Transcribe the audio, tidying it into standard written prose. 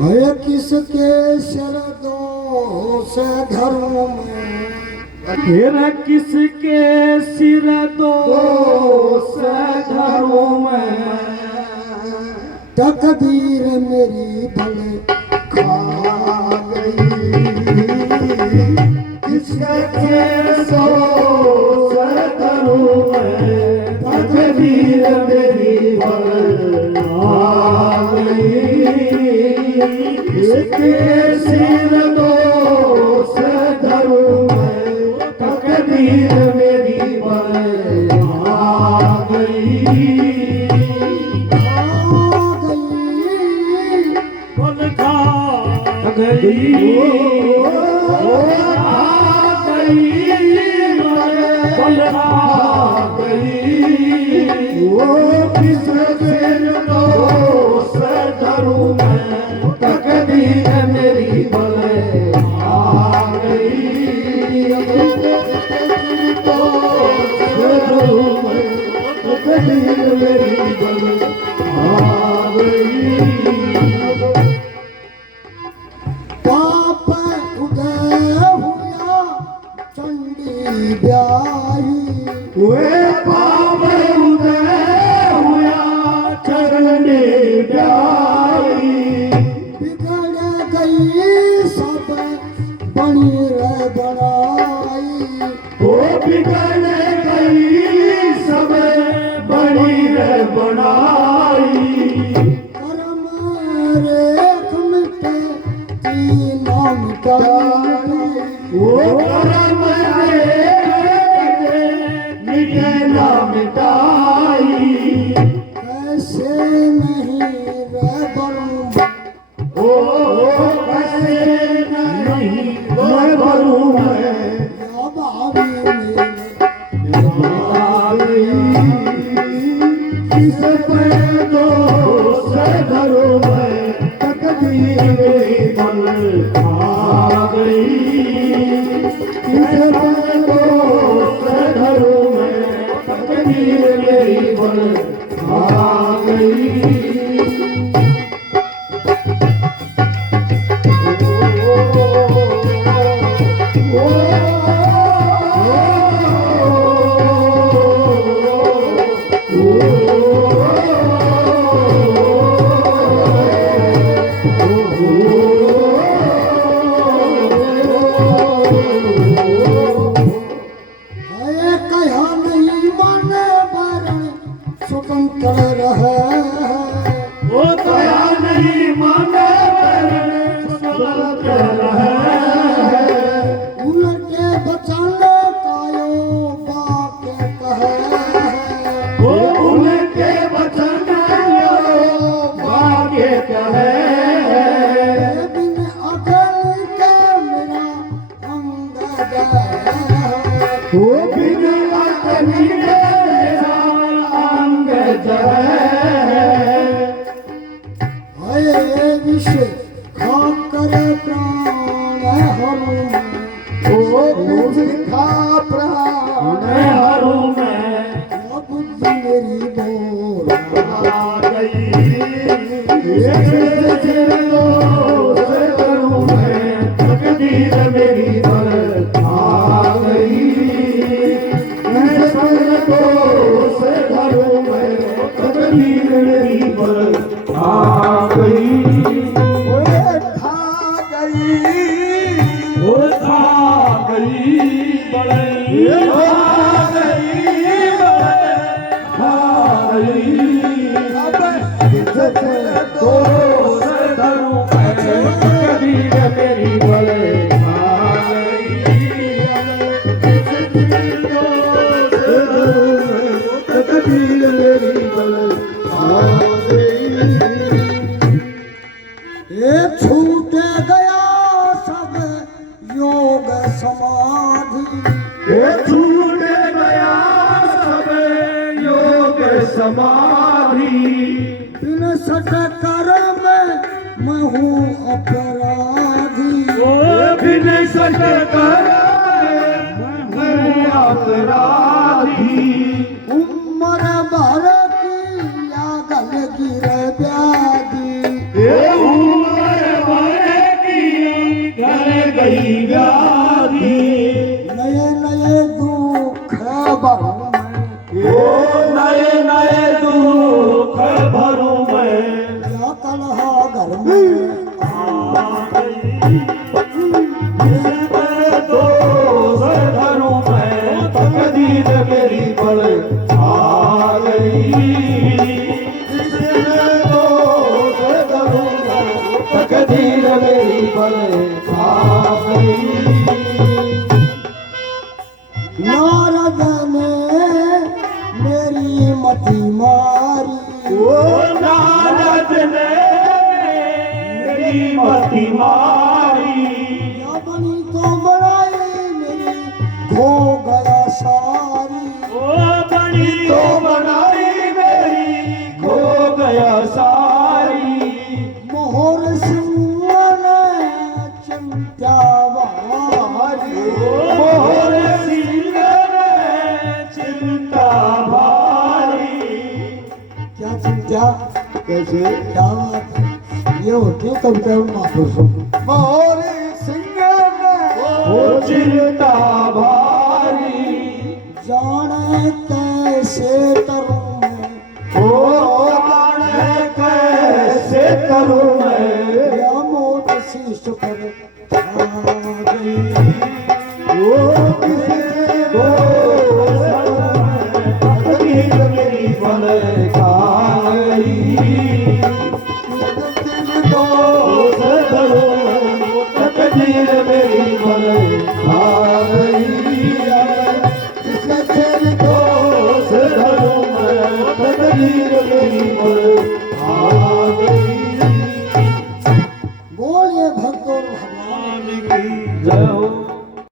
है किसके शरदों से घरों में, फिर किसके सिर दो से घरों में, तकदीर मेरी भले खा गई। किसके सो से घरों में, तकदीर मेरी भले आ गई। किसके सिर दो से घरों में, तकदीर मेरी भले आ गई। पाप उदय हुआ चंडी ब्याही, वे पाप उदय हुआ चंडी ब्याही। बिगड़ गई सब बनी रह बनाई, वो बिगड़ गई सब बड़ी रह बनाई। करम रेख मिटे तीनों मिटाई, वो करम मिटे ना मिटाई। कैसे नहीं रह बनूं, ओ कैसे नहीं मैं भरूं मैं, अब आवी मेरे आ गई। किस पे दो से घरों में, तकदीर मेरी भले आ गई। किस पे दो से घरों में, तकदीर मेरी भले आ गई। है कहा नहीं माने वरण स्वतंत्र रहे, वो दया नहीं माने वरण स्वतंत्र रहे। उनके बचन कायो बाके कहे, वो उनके वचन लो भाग्य कहे। बिन अकल के मेरा अंग गए, वो बिन अकली मेरा अंग जहे। है विश्व खाकर प्राण हरूं, वो बुझा प्राण हरूं मैं, बुद्धि मेरी बोल आ गई। से करूं मैं, तकदीर मेरी भले आ गई। मैं संग को से धरूं मैं, तकदीर मेरी भले आ गई। ओए खा गई, वो आ गई बड़ई, आ गई बड़ई, आ गई। तो से धरूं मैं, तकदीर मेरी भले आ गई। से धरूं मैं, तकदीर मेरी भले आ गई। ये छूट गया सब योग समाधि, ये छूट गया सब योग समाधि। बिन सटकर मैं हूँ अपराधी, ओ बिन सटकर मैं अपराधी। उम्र भर की लागल गिर ब्याधी, ये उम्र किसने दोष करूंगा तकदीर मेरी भले खा गई। नारद ने मेरी मति मारी, ओ नारद ने मेरी मति मारी, या बनी तो बनाई मेरी खो गया सारी। ओ बनी तो बनाई मेरी खो गया सारी। मोहर सिंह ने चिंता वारी, मोहर सिंह ने चिंता भारी। क्या चिंता, कैसे? क्या बात है, ये होती है कविता महापुरुषों की। मोहर सिंह ने वो चिंता भारी। जाने कैसे करूं मैं, ओ जाने कैसे करूं मैं, या मौत शीश पर आ गई। ओ किसी दोष तकदीर मेरी भले खा गई। किसी दोष तकदीर मेरी भले खा गई। किसी दोष तकदीर मेरी भले खा गई। बोलिए भक्त और भगवान जय हो।